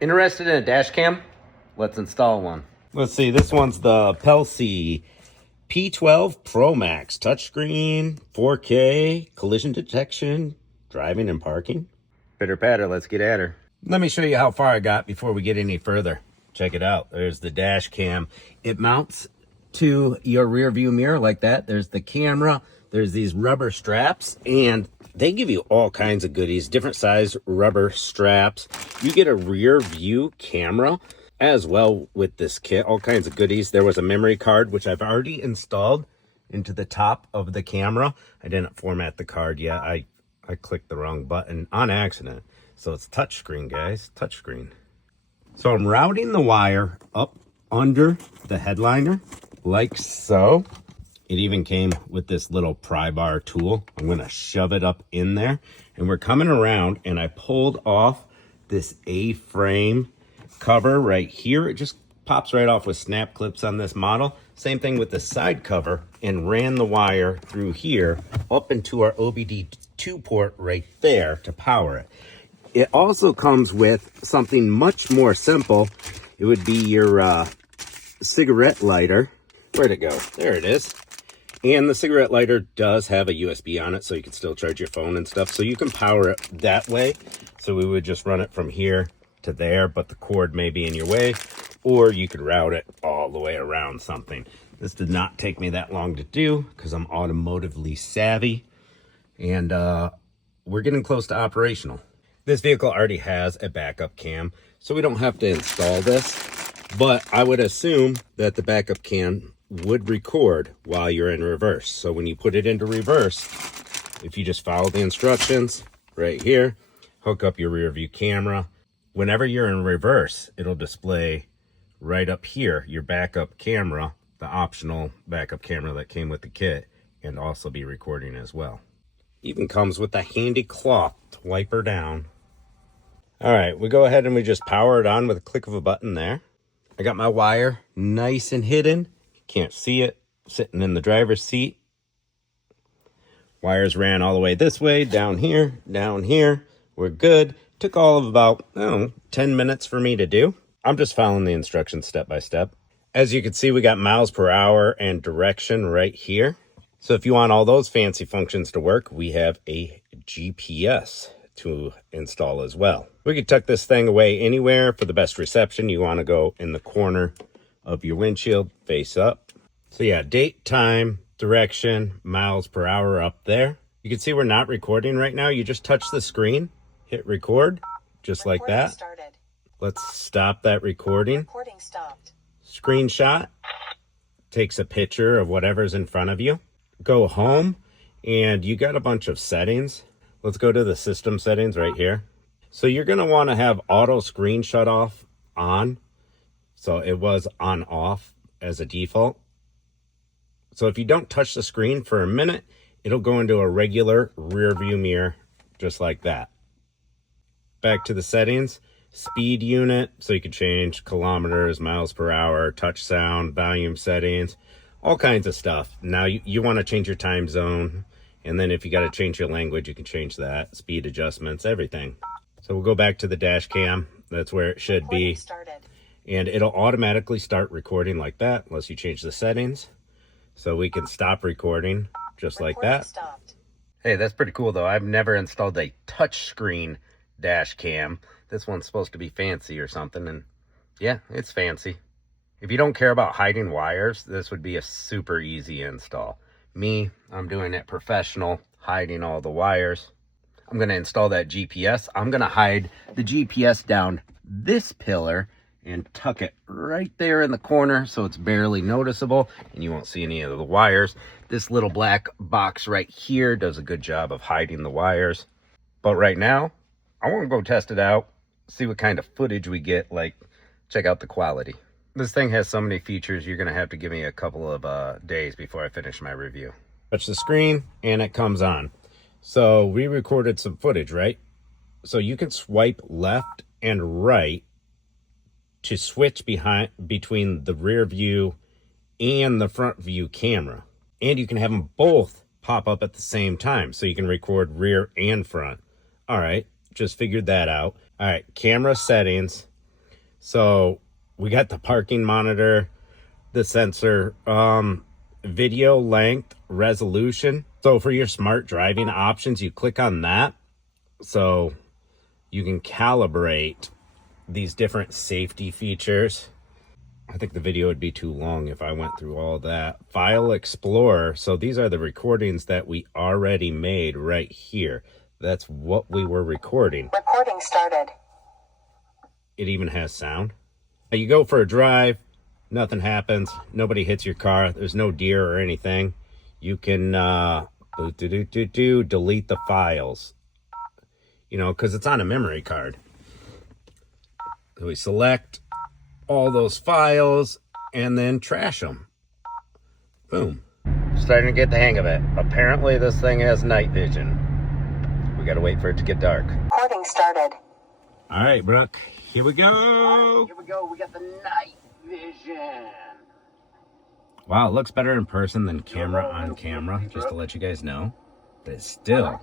Interested in a dash cam? Let's install one. Let's see, this one's the Pelsee P12 Pro Max. Touchscreen, 4K, collision detection, driving and parking. Pitter patter, let's get at her. Let me show you how far I got before we get any further. Check it out. There's the dash cam. It mounts to your rear view mirror like that. There's the camera. There's these rubber straps, and they give you all kinds of goodies, different size rubber straps. You get a rear view camera as well with this kit, all kinds of goodies. There was a memory card, which I've already installed into the top of the camera. I didn't format the card yet. I clicked the wrong button on accident. So it's touchscreen, guys, touchscreen. So I'm routing the wire up under the headliner like so. It even came with this little pry bar tool. I'm going to shove it up in there. And we're coming around, and I pulled off this A-frame cover right here. It just pops right off with snap clips on this model. Same thing with the side cover, and ran the wire through here up into our OBD 2 port right there to power it. It also comes with something much more simple. It would be your cigarette lighter. Where'd it go? There it is. And the cigarette lighter does have a USB on it, so you can still charge your phone and stuff. So you can power it that way. So we would just run it from here to there, but the cord may be in your way, or you could route it all the way around something. This did not take me that long to do because I'm automotively savvy, and we're getting close to operational. This vehicle already has a backup cam, so we don't have to install this, but I would assume that the backup cam would record while you're in reverse. So when you put it into reverse, if you just follow the instructions right here, hook up your rear view camera. Whenever you're in reverse, it'll display right up here your backup camera, the optional backup camera that came with the kit, and also be recording as well. Even comes with a handy cloth to wipe her down. All right, we go ahead and we just power it on with a click of a button there. I got my wire nice and hidden. Can't see it, sitting in the driver's seat. Wires ran all the way this way, down here, down here. We're good. Took all of about, 10 minutes for me to do. I'm just following the instructions step by step. As you can see, we got miles per hour and direction right here. So if you want all those fancy functions to work, we have a GPS to install as well. We could tuck this thing away anywhere for the best reception. You want to go in the corner of your windshield, face up. So yeah, date, time, direction, miles per hour up there. You can see we're not recording right now. You just touch the screen, hit record, just like that. Started. Let's stop that recording. Recording stopped. Screenshot. Takes a picture of whatever's in front of you. Go home, and you got a bunch of settings. Let's go to the system settings right here. So you're going to want to have auto screen shut off on. So it was on off as a default. So if you don't touch the screen for a minute, it'll go into a regular rear view mirror, just like that. Back to the settings, speed unit. So you can change kilometers, miles per hour, touch sound, volume settings, all kinds of stuff. Now you want to change your time zone. And then if you got to change your language, you can change that. Speed adjustments, everything. So we'll go back to the dash cam. That's where it should be. And it'll automatically start recording like that, unless you change the settings. So we can stop recording just like that. Stopped. Hey, that's pretty cool though. I've never installed a touchscreen dash cam. This one's supposed to be fancy or something, and yeah, it's fancy. If you don't care about hiding wires, this would be a super easy install. Me, I'm doing it professional, hiding all the wires. I'm going to install that GPS. I'm going to hide the GPS down this pillar and tuck it right there in the corner so it's barely noticeable and you won't see any of the wires. This little black box right here does a good job of hiding the wires. But right now, I want to go test it out, see what kind of footage we get, like check out the quality. This thing has so many features, you're going to have to give me a couple of days before I finish my review. Touch the screen and it comes on. So we recorded some footage, right? So you can swipe left and right to switch between the rear view and the front view camera. And you can have them both pop up at the same time. So you can record rear and front. All right, just figured that out. All right, camera settings. So we got the parking monitor, the sensor, video length, resolution. So for your smart driving options, you click on that. So you can calibrate these different safety features. I think the video would be too long if I went through all that. File Explorer. So these are the recordings that we already made right here. That's what we were recording. Recording started. It even has sound. You go for a drive, nothing happens. Nobody hits your car. There's no deer or anything. You can delete the files. You know, because it's on a memory card. So we select all those files and then trash them. Boom. Starting to get the hang of it. Apparently this thing has night vision. We gotta wait for it to get dark. Recording started. All right, Brooke, here we go. Here we go, we got the night vision. Wow, it looks better in person than camera on camera, just to let you guys know. But it still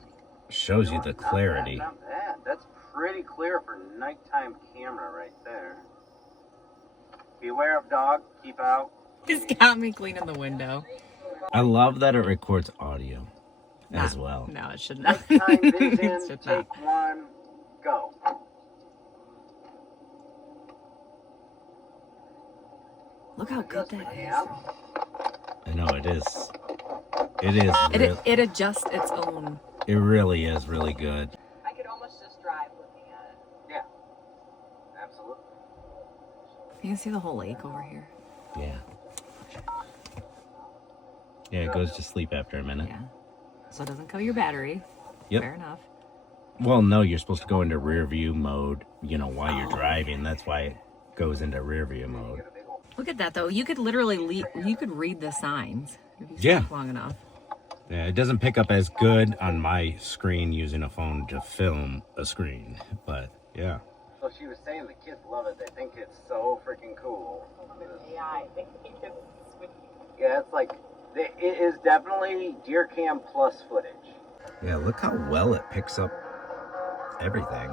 shows you the clarity. Not bad. That's pretty clear for nighttime camera right there. Beware of dog, keep out. He's got me cleaning the window. I love that it records audio as well. No, it should not. Nighttime It vision, should take not. one, go. Look how good that is. Yeah. I know it is. It is. It adjusts its own. It really is really good. I could almost just drive looking at it. Yeah. Absolutely. You can see the whole lake over here. Yeah. Yeah, it goes to sleep after a minute. Yeah. So it doesn't kill your battery. Yep. Fair enough. Well, no, you're supposed to go into rear view mode, you know, while you're driving. That's why it goes into rear view mode. Look at that though. You could literally you could read the signs if you Yeah. stop long enough. Yeah, it doesn't pick up as good on my screen using a phone to film a screen, but yeah. So she was saying the kids love it. They think it's so freaking cool. AI. They think it's sweet. Yeah, it's like, it is definitely deer cam plus footage. Yeah, look how well it picks up everything.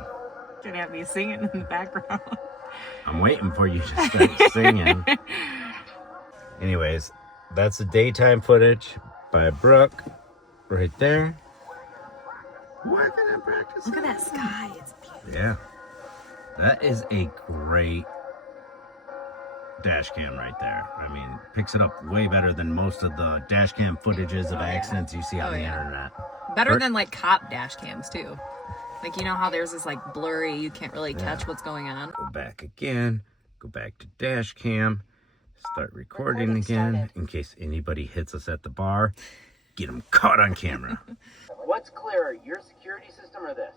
Should have me singing in the background. I'm waiting for you to start singing. Anyways, that's the daytime footage by Brooke right there. Working on practice. Look at that sky. It's beautiful. Yeah. That is a great dash cam right there. I mean, picks it up way better than most of the dash cam footages of accidents you see on the internet. Better than like cop dash cams too. Like, you know how there's this like blurry, you can't really catch what's going on. Go back again, go back to dash cam, start recording again in case anybody hits us at the bar. Get them caught on camera. What's clearer, your security system or this?